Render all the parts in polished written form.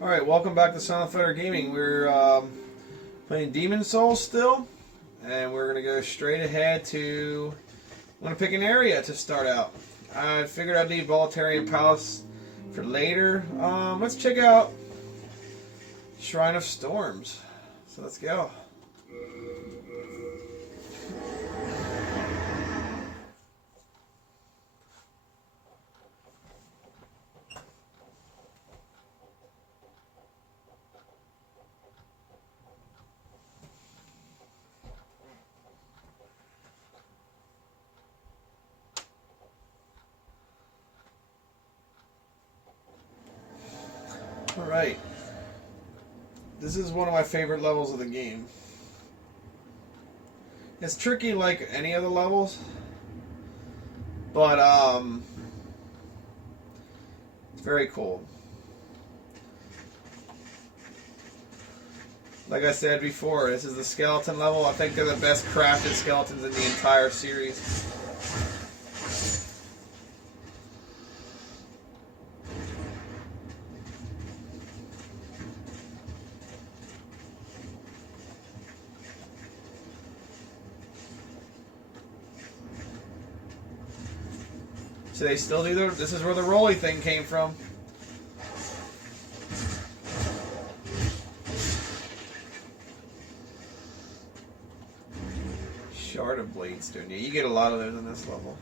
Alright, welcome back to Silent Fighter Gaming. We're playing Demon Souls still, and we're going to go straight ahead to... I'm going to pick an area to start out. I figured I'd leave Voltarian Palace for later. Let's check out Shrine of Storms. So let's go. Alright. This is one of my favorite levels of the game. It's tricky like any of the levels, but it's very cool. Like I said before, this is the skeleton level. I think they're the best crafted skeletons in the entire series. So they still do this is where the rolly thing came from. Shard of Bladestone. Yeah, you get a lot of those in this level.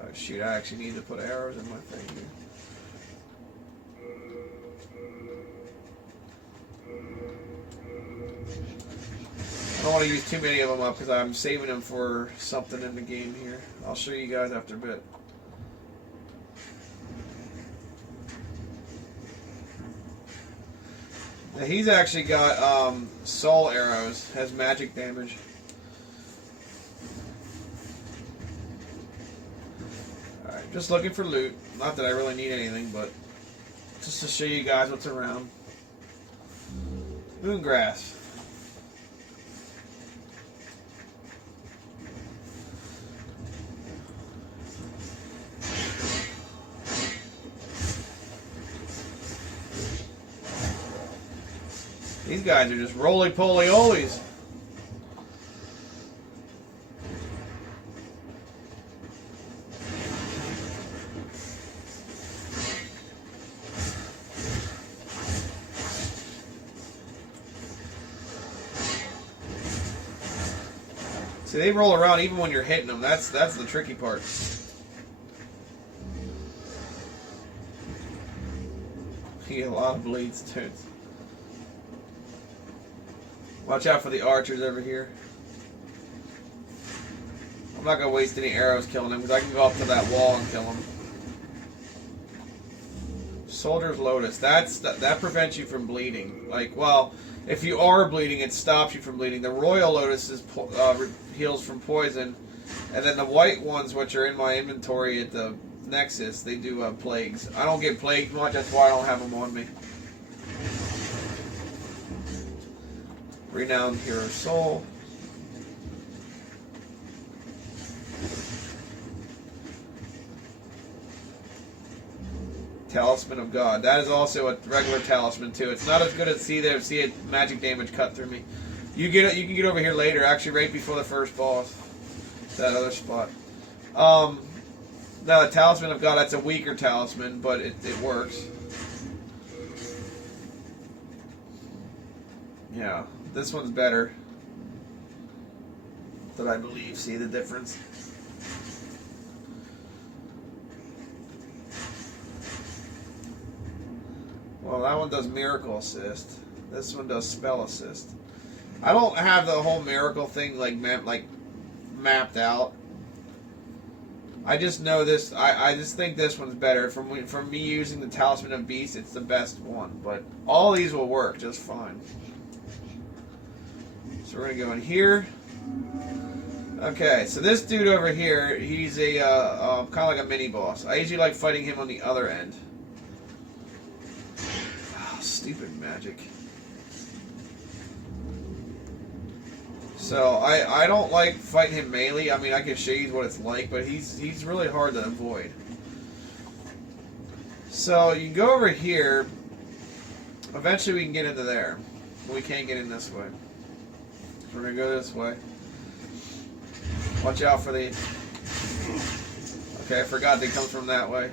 Oh shoot, I actually need to put arrows in my thing here. I don't want to use too many of them up because I'm saving them for something in the game here. I'll show you guys after a bit. Now he's actually got soul arrows, has magic damage. Alright, just looking for loot. Not that I really need anything, but just to show you guys what's around. Moongrass. These guys are just roly-poly-olies. See, they roll around even when you're hitting them. That's the tricky part. You get a lot of bleeds too. Watch out for the archers over here. I'm not going to waste any arrows killing them because I can go up to that wall and kill them. Soldier's Lotus. That prevents you from bleeding. Like, well, if you are bleeding, it stops you from bleeding. The Royal Lotus heals from poison. And then the white ones, which are in my inventory at the Nexus, they do plagues. I don't get plagued much, that's why I don't have them on me. Renowned Hero Soul. Talisman of God. That is also a regular talisman too. It's not as good as see it magic damage cut through me. You can get over here later, actually right before the first boss. That other spot. The Talisman of God, that's a weaker talisman, but it works. Yeah. This one's better. That I believe. See the difference? Well, that one does Miracle Assist. This one does Spell Assist. I don't have the whole Miracle thing like mapped out. I just know this. I just think this one's better. From me using the Talisman of Beast, it's the best one. But all these will work just fine. So we're going to go in here. Okay, so this dude over here, he's a kind of like a mini-boss. I usually like fighting him on the other end. Oh, stupid magic. So I don't like fighting him melee. I mean, I can show you what it's like, but he's really hard to avoid. So you can go over here. Eventually we can get into there. But we can't get in this way. So we're going to go this way. Watch out for the... Okay, I forgot they come from that way.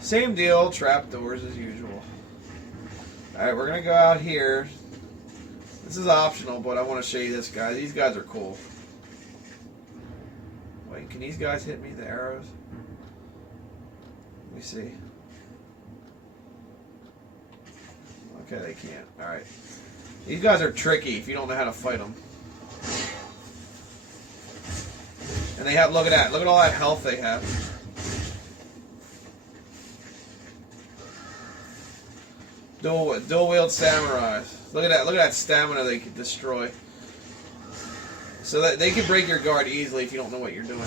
Same deal, trapdoors as usual. Alright, we're going to go out here. This is optional, but I want to show you this guy. These guys are cool. Wait, can these guys hit me, the arrows? Let me see. Okay, they can't. Alright. These guys are tricky if you don't know how to fight them. And they have, look at that. Look at all that health they have. Dual wield samurais. Look at that. Look at that stamina they can destroy. So that they can break your guard easily if you don't know what you're doing.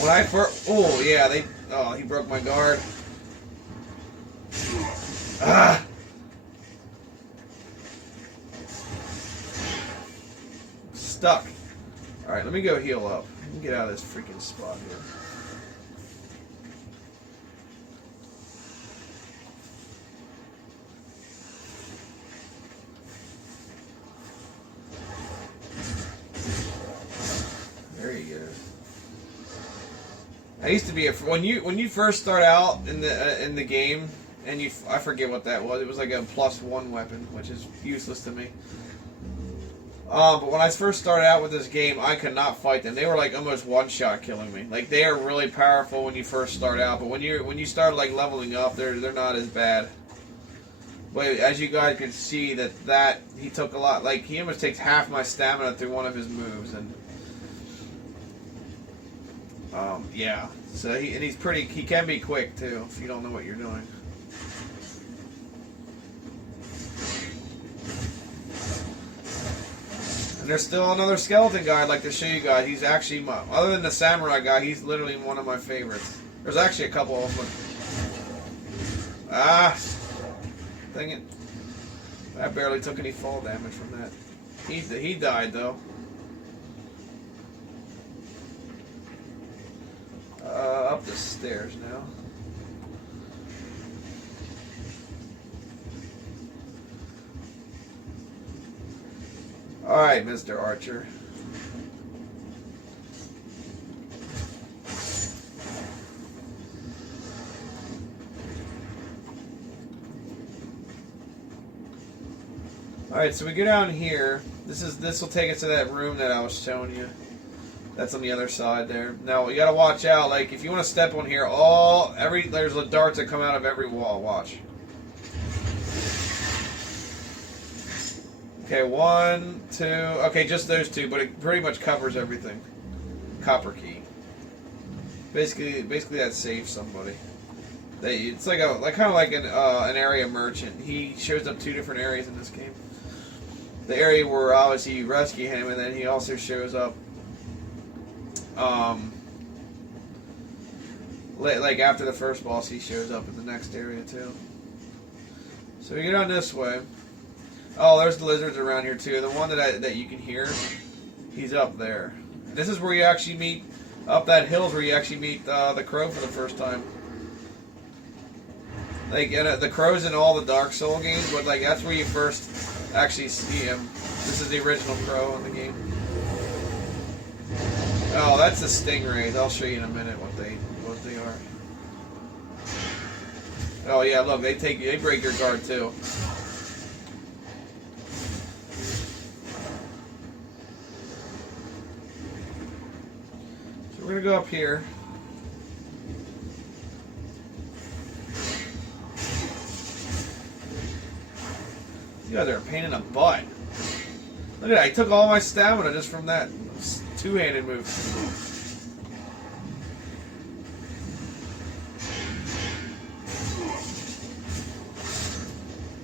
When I first, oh yeah, he broke my guard. Ah. Stuck. Alright, let me go heal up. Let me get out of this freaking spot here. There you go. I used to be when you first start out in the game, and I forget what that was. It was like a +1 weapon, which is useless to me. But when I first started out with this game, I could not fight them. They were like almost one-shot killing me. Like they are really powerful when you first start out, but when you start like leveling up, they're not as bad. But as you guys can see, that he took a lot. Like he almost takes half my stamina through one of his moves, and yeah. So he's pretty. He can be quick too if you don't know what you're doing. And there's still another skeleton guy I'd like to show you guys. He's actually, other than the samurai guy, he's literally one of my favorites. There's actually a couple of them. Ah! Dang it. I barely took any fall damage from that. He died, though. Up the stairs now. Alright, Mr. Archer. Alright, so we go down here. This will take us to that room that I was showing you. That's on the other side there. Now, you gotta watch out. Like, if you want to step on here, there's the darts that come out of every wall. Watch. Okay, 1, 2. Okay, just those two, but it pretty much covers everything. Copper key. Basically that saves somebody. It's like kind of like an area merchant. He shows up 2 different areas in this game. The area where obviously you rescue him, and then he also shows up. Like after the first boss, he shows up in the next area too. So we get on this way. Oh, there's the lizards around here too. The one that you can hear, he's up there. This is where you actually meet, up that hill is where you actually meet the crow for the first time. Like, the crow's in all the Dark Soul games, but like that's where you first actually see him. This is the original crow in the game. Oh, that's the stingrays. I'll show you in a minute what they are. Oh yeah, look, they break your guard too. We're going to go up here. You guys are a pain in the butt. Look at that. I took all my stamina just from that two-handed move.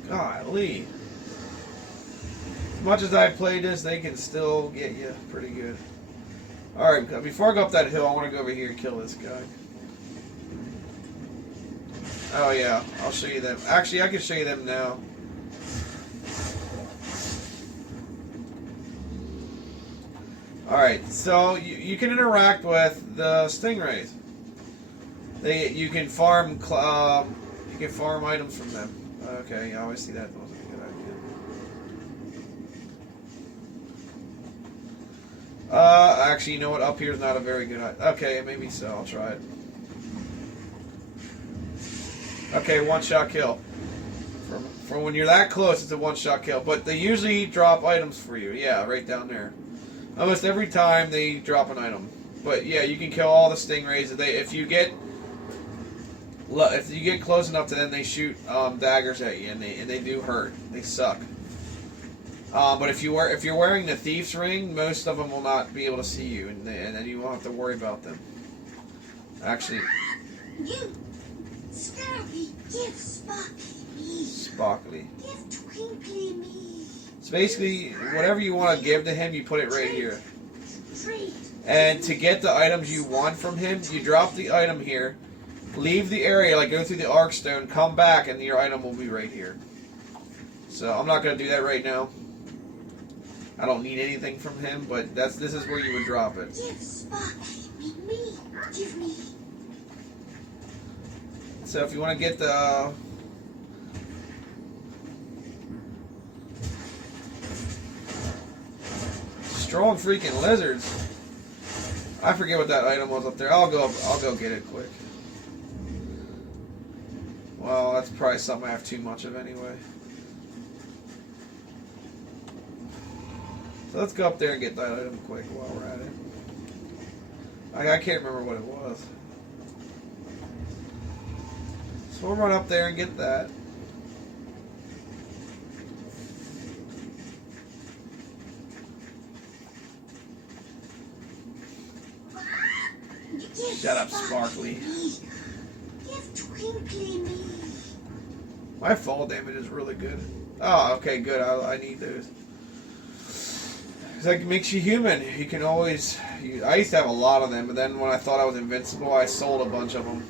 Golly. As much as I played this, they can still get you pretty good. Alright, before I go up that hill, I want to go over here and kill this guy. Oh yeah, I'll show you them. Actually, I can show you them now. Alright, so you can interact with the stingrays. You can farm items from them. Okay, yeah, obviously that wasn't a good idea. Actually, you know what? Up here is not a very good idea. Okay, maybe so. I'll try it. Okay, one-shot kill. From when you're that close, it's a one-shot kill. But they usually drop items for you. Yeah, right down there. Almost every time they drop an item. But yeah, you can kill all the stingrays. If you get close enough to them, they shoot daggers at you, and they do hurt. They suck. But if you're wearing the thief's ring, most of them will not be able to see you, and then you won't have to worry about them. Actually, You, Scurvy, give Sparkly me. Sparkly. Give Twinkly me. So basically, whatever you want to give to him, you put it right here. Trade. And to get the items you want from him, you drop the item here, leave the area, like go through the Arkstone, come back, and your item will be right here. So I'm not going to do that right now. I don't need anything from him, but this is where you would drop it. Give Sparkly me. Give me. So if you want to get the strong freaking lizards, I forget what that item was up there. I'll go get it quick. Well, that's probably something I have too much of anyway. So let's go up there and get that item quick while we're at it. I can't remember what it was. So we'll run up there and get that. Give Shut up, Sparkly. me. Give Twinkly me. My fall damage is really good. Oh, okay, good. I need those. That makes you human. You can always... I used to have a lot of them, but then when I thought I was invincible, I sold a bunch of them.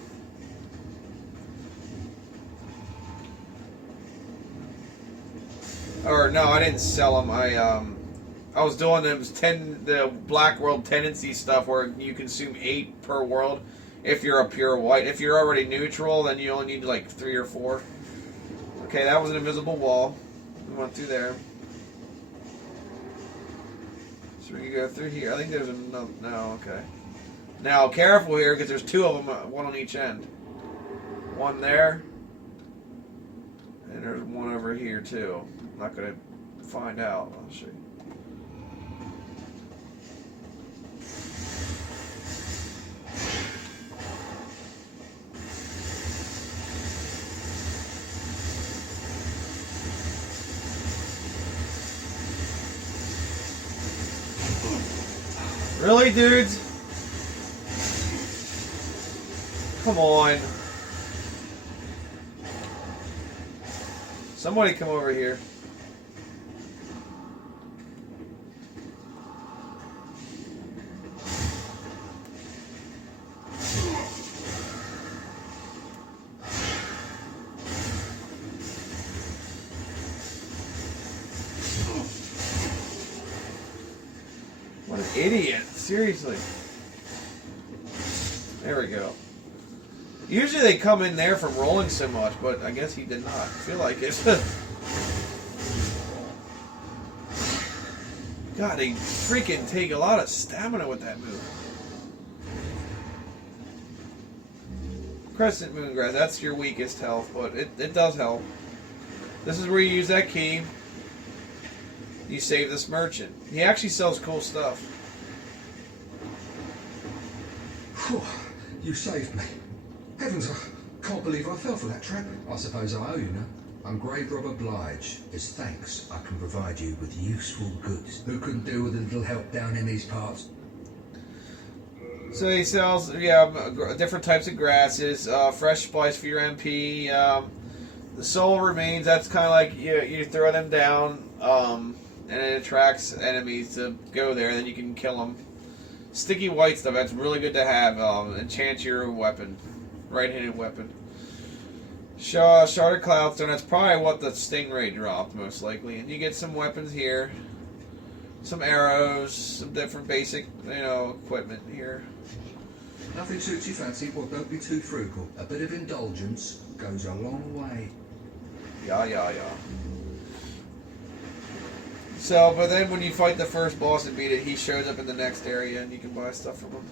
Or, no, I didn't sell them. I was doing the Black World Tendency stuff where you consume 8 per world if you're a pure white. If you're already neutral, then you only need like 3 or 4. Okay, that was an invisible wall. We went through there. So we can go through here. I think there's another... No, okay. Now, careful here, because there's 2 of them, one on each end. One there. And there's one over here, too. I'm not going to find out. I'll show you. Really, dudes? Come on. Somebody come over here. What an idiot. Seriously. There we go. Usually they come in there from rolling so much, but I guess he did not. I feel like it. God, they freaking take a lot of stamina with that move. Crescent Moongrass, that's your weakest health, but it does help. This is where you use that key. You save this merchant. He actually sells cool stuff. Whew, you saved me. Heavens, I can't believe I fell for that trap. I suppose I owe you now. I'm Grave Robber Blige. As thanks, I can provide you with useful goods. Who couldn't do with a little help down in these parts? So he sells, different types of grasses, fresh spice for your MP, the soul remains, that's kind of like you throw them down, and it attracts enemies to go there, and then you can kill them. Sticky white stuff, that's really good to have. Enchant your weapon. Right-handed weapon. Sharded Cloudstone, that's probably what the Stingray dropped, most likely. And you get some weapons here. Some arrows, some different basic, equipment here. Nothing suits your fancy, well, don't be too frugal. A bit of indulgence goes a long way. Yeah. So, but then when you fight the first boss and beat it, he shows up in the next area and you can buy stuff from him.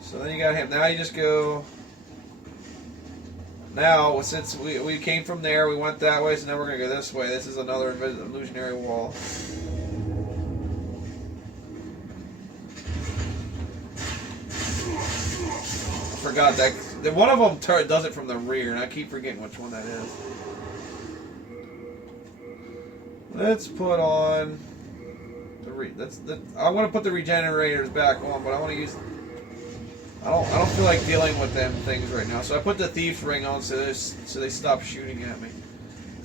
So then you got him. Now you just go... Now, since we came from there, we went that way, so now we're going to go this way. This is another illusionary wall. I forgot that. One of them does it from the rear, and I keep forgetting which one that is. Let's put on the I want to put the regenerators back on, but I want to use. I don't feel like dealing with them things right now, so I put the thief's ring on so they stop shooting at me.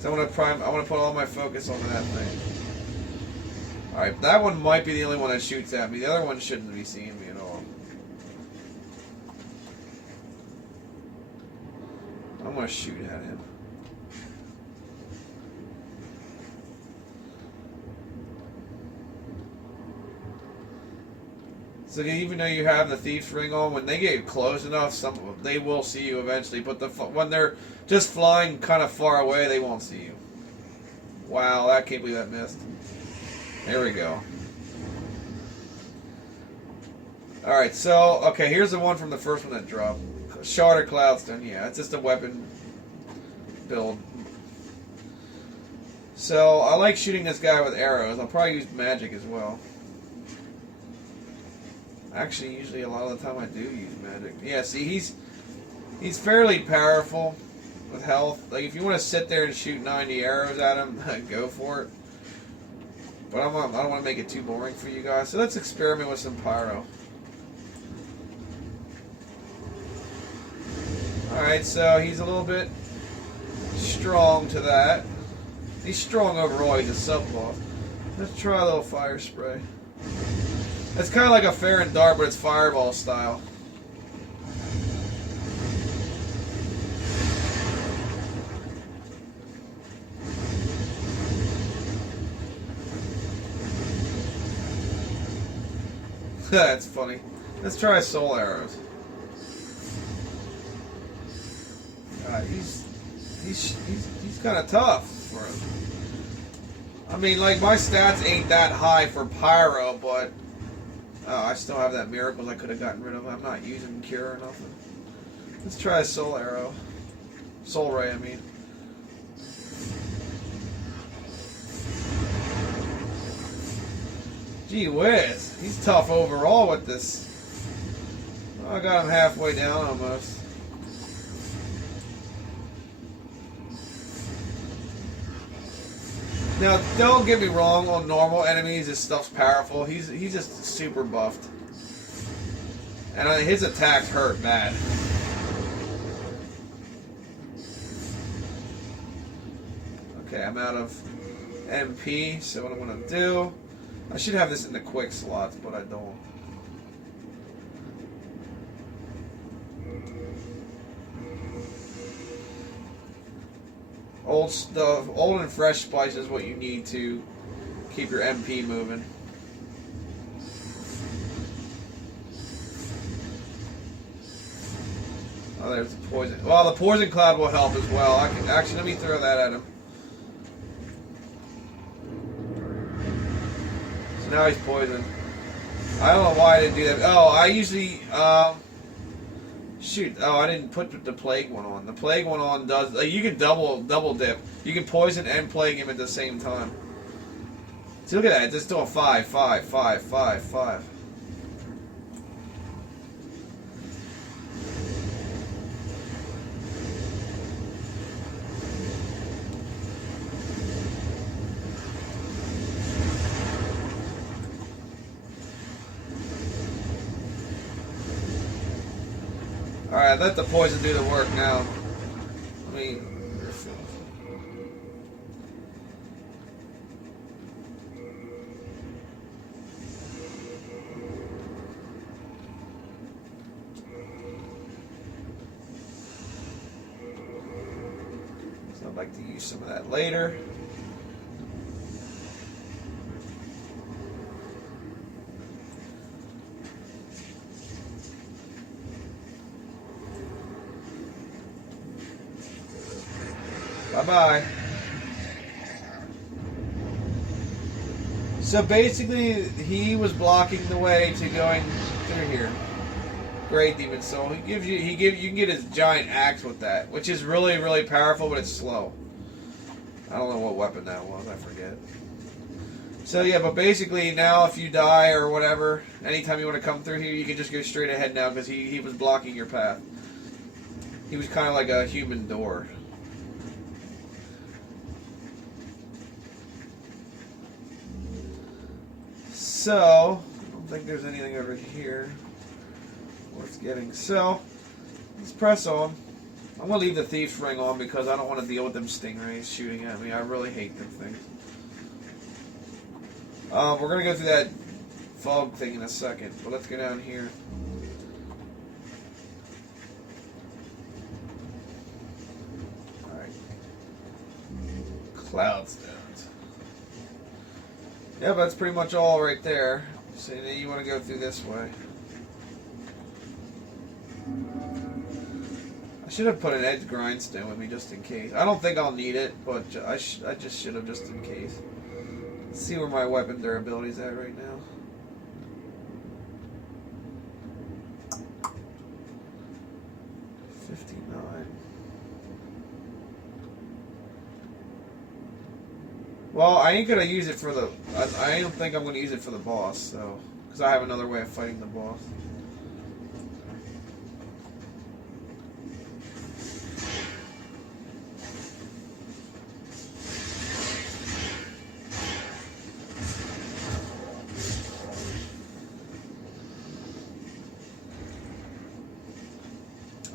So I want to put all my focus on that thing. All right, that one might be the only one that shoots at me. The other one shouldn't be seeing me at all. I'm gonna shoot at him. So even though you have the thief's ring on, when they get close enough, they will see you eventually. But when they're just flying kind of far away, they won't see you. Wow, I can't believe that missed. There we go. Alright, so, okay, here's the one from the first one that dropped. Sharded Cloudstone, yeah, it's just a weapon build. So, I like shooting this guy with arrows. I'll probably use magic as well. Actually, usually a lot of the time I do use magic. Yeah, see, he's fairly powerful with health. Like, if you want to sit there and shoot 90 arrows at him, go for it. But I don't want to make it too boring for you guys. So let's experiment with some pyro. Alright, so he's a little bit strong to that. He's strong overall, he's a sub-boss. Let's try a little fire spray. It's kind of like a fair and dart, but it's fireball style. That's funny. Let's try soul arrows. He's kind of tough for him. I mean, like, my stats ain't that high for pyro, but I still have that miracles I could have gotten rid of. I'm not using cure or nothing. Let's try a soul arrow. Soul ray, I mean. Gee whiz, he's tough overall with this. I got him halfway down almost. Now, don't get me wrong, on normal enemies, this stuff's powerful. He's just super buffed. And his attacks hurt bad. Okay, I'm out of MP, so what I'm going to do... I should have this in the quick slots, but I don't. Old stuff, old and fresh spice is what you need to keep your MP moving. Oh, there's the poison. Well, the poison cloud will help as well. I can actually, let me throw that at him. So now he's poisoned. I don't know why I didn't do that. Oh, I usually shoot. Oh, I didn't put the plague one on. The plague one on does. You can double dip. You can poison and plague him at the same time. See, look at that. It's just doing 5, 5, 5, 5, 5. Alright, let the poison do the work now. Let me... I'd like to use some of that later. Bye-bye. So basically, he was blocking the way to going through here. Great, Demon Soul. You can get his giant axe with that, which is really, really powerful, but it's slow. I don't know what weapon that was. I forget. So yeah, but basically now if you die or whatever, anytime you want to come through here, you can just go straight ahead now because he was blocking your path. He was kind of like a human door. So, I don't think there's anything over here worth getting. So, let's press on. I'm going to leave the Thief's Ring on because I don't want to deal with them stingrays shooting at me. I really hate them things. We're going to go through that fog thing in a second, but let's go down here. Alright. Cloudstones. Yeah, but that's pretty much all right there. So you want to go through this way. I should have put an edge grindstone with me just in case. I don't think I'll need it, but I just should have just in case. Let's see where my weapon durability is at right now. Well, I ain't gonna use it for the. I don't think I'm gonna use it for the boss, so because I have another way of fighting the boss.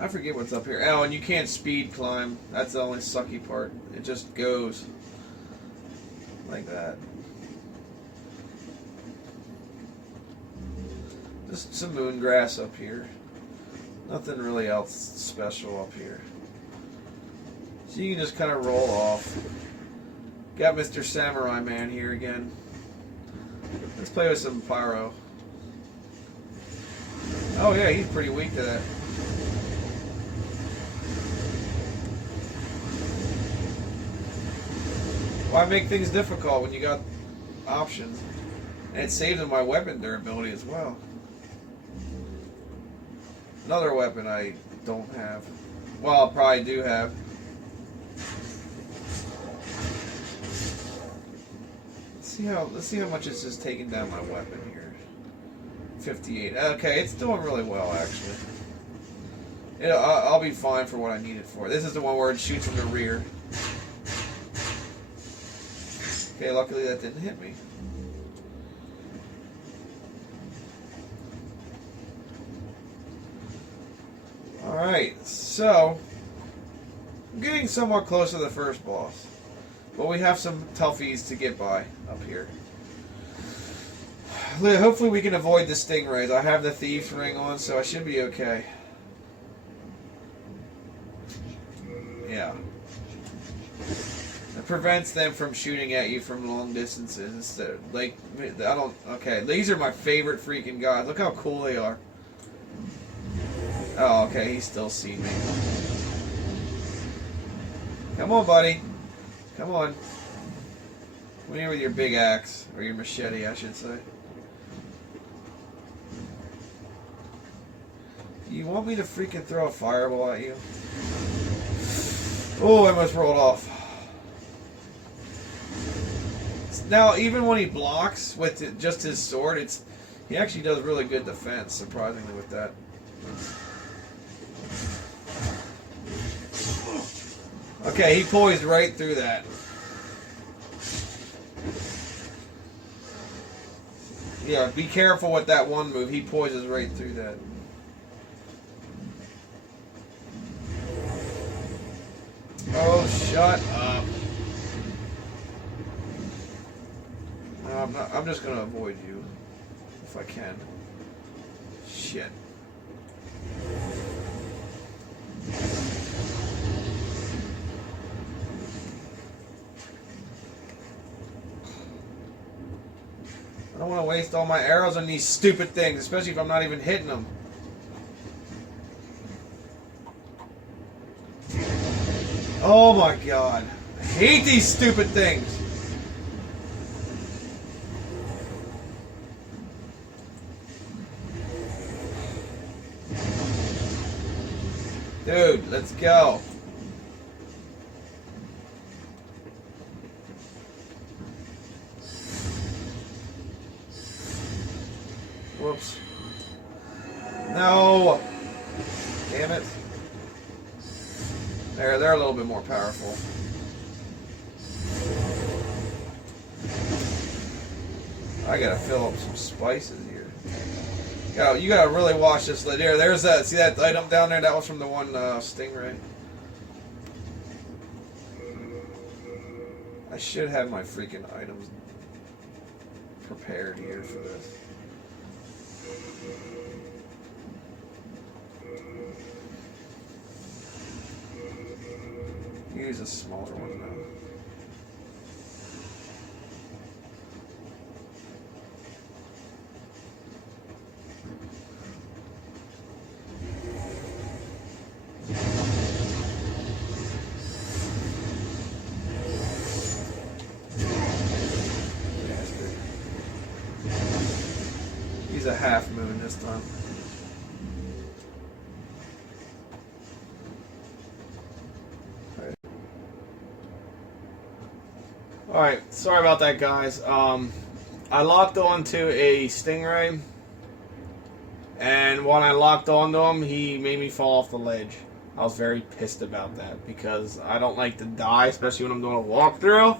I forget what's up here. Oh, and you can't speed climb. That's the only sucky part. It just goes. Like that. Just some moon grass up here. Nothing really else special up here. So you can just kind of roll off. Got Mr. Samurai Man here again. Let's play with some pyro. Oh yeah, he's pretty weak to that. Why make things difficult when you got options? And it saves in my weapon durability as well. Another weapon I don't have. Well, I probably do have. Let's see how much it's just taking down my weapon here. 58. Okay, it's doing really well actually. I'll be fine for what I need it for. This is the one where it shoots from the rear. Okay, luckily that didn't hit me. Alright, so I'm getting somewhat close to the first boss. But we have some toughies to get by up here. Hopefully we can avoid the stingrays. I have the Thief's Ring on, so I should be okay. Yeah. It prevents them from shooting at you from long distances instead. Like, I don't. Okay, these are my favorite freaking guys. Look how cool they are. Oh, okay, he still sees me. Come on, buddy. Come on. Come here with your big axe. Or your machete, I should say. Do you want me to freaking throw a fireball at you? Oh, I almost rolled off. Now, even when he blocks with just his sword, he actually does really good defense, surprisingly, with that. Okay, he poised right through that. Yeah, be careful with that one move. He poises right through that. Oh, shut up. I'm just gonna avoid you if I can. Shit. I don't want to waste all my arrows on these stupid things, especially if I'm not even hitting them. Oh my god. I hate these stupid things. Dude, let's go. Whoops. No! Damn it. They're a little bit more powerful. I gotta fill up some spices here. You gotta really watch this. There's that. See that item down there? That was from the one stingray. I should have my freaking items prepared here for this. Use a smaller one though. He's a half moon this time. Alright, sorry about that, guys. I locked onto a stingray, and when I locked onto him, he made me fall off the ledge. I was very pissed about that, because I don't like to die, especially when I'm doing a walkthrough.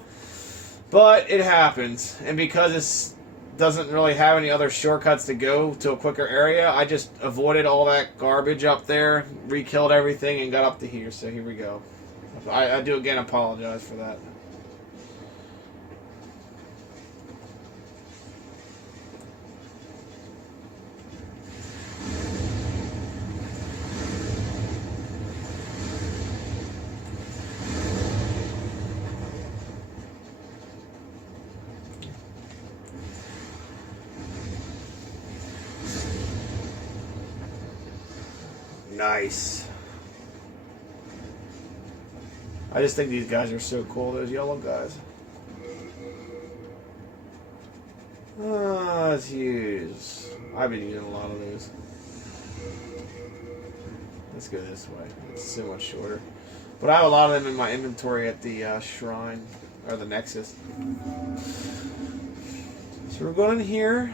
But it happens, and because it doesn't really have any other shortcuts to go to a quicker area, I just avoided all that garbage up there, re-killed everything, and got up to here, so here we go. I do again apologize for that. Nice. I just think these guys are so cool, those yellow guys. Let's use... I've been using a lot of those. Let's go this way. It's so much shorter. But I have a lot of them in my inventory at the shrine, or the Nexus. So we're going in here.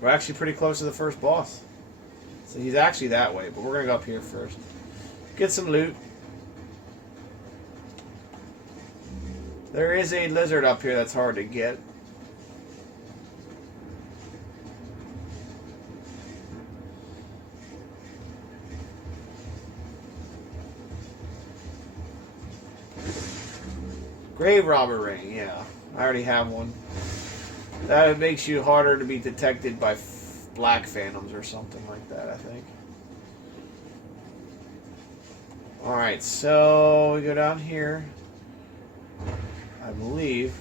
We're actually pretty close to the first boss. So he's actually that way, but we're going to go up here first. Get some loot. There is a lizard up here that's hard to get. Grave robber ring, yeah. I already have one. That makes you harder to be detected by black phantoms or something like that, I think. Alright, so we go down here. I believe.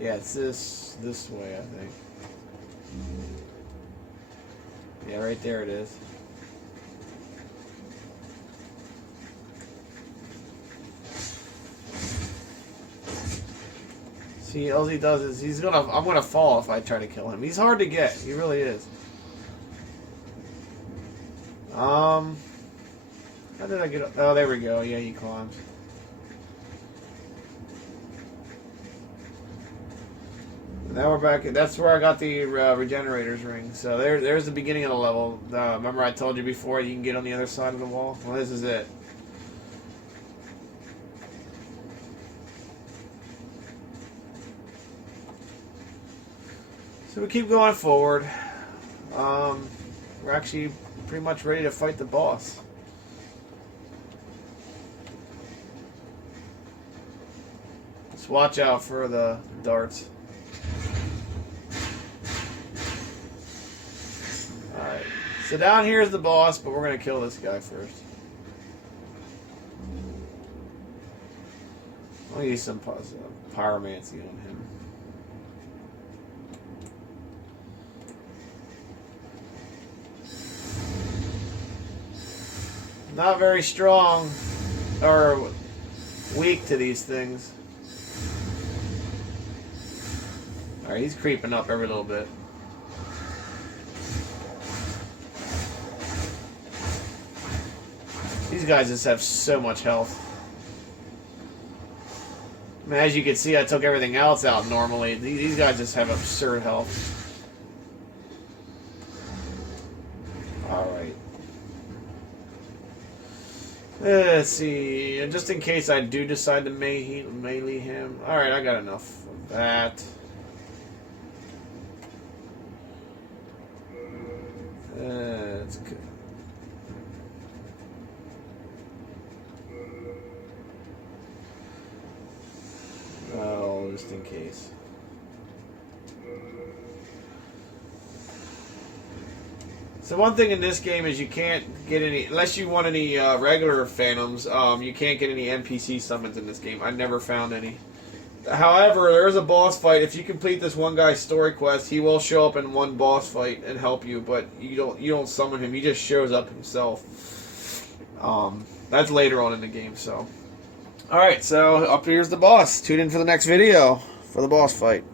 Yeah, it's this way, I think. Yeah, right there it is. See, all he does is I'm gonna fall if I try to kill him. He's hard to get. He really is. How did I get up? Oh, there we go. Yeah, he climbs. Now we're back. That's where I got the regenerator's ring. So there's the beginning of the level. Remember I told you before you can get on the other side of the wall? Well, this is it. So we keep going forward. We're actually pretty much ready to fight the boss. Just watch out for the darts. Alright. So down here is the boss, but we're going to kill this guy first. I'll use some pyromancy on him. Not very strong or weak to these things. Alright, he's creeping up every little bit. These guys just have so much health. I mean, as you can see, I took everything else out normally. These guys just have absurd health. Alright. Let's see. Just in case I do decide to melee him. Alright, I got enough of that. That's good. Oh, just in case. So one thing in this game is you can't get any, unless you want any regular phantoms, you can't get any NPC summons in this game. I never found any. However, there is a boss fight. If you complete this one guy's story quest, he will show up in one boss fight and help you, but you don't summon him. He just shows up himself. That's later on in the game, so. Alright, so up here's the boss. Tune in for the next video for the boss fight.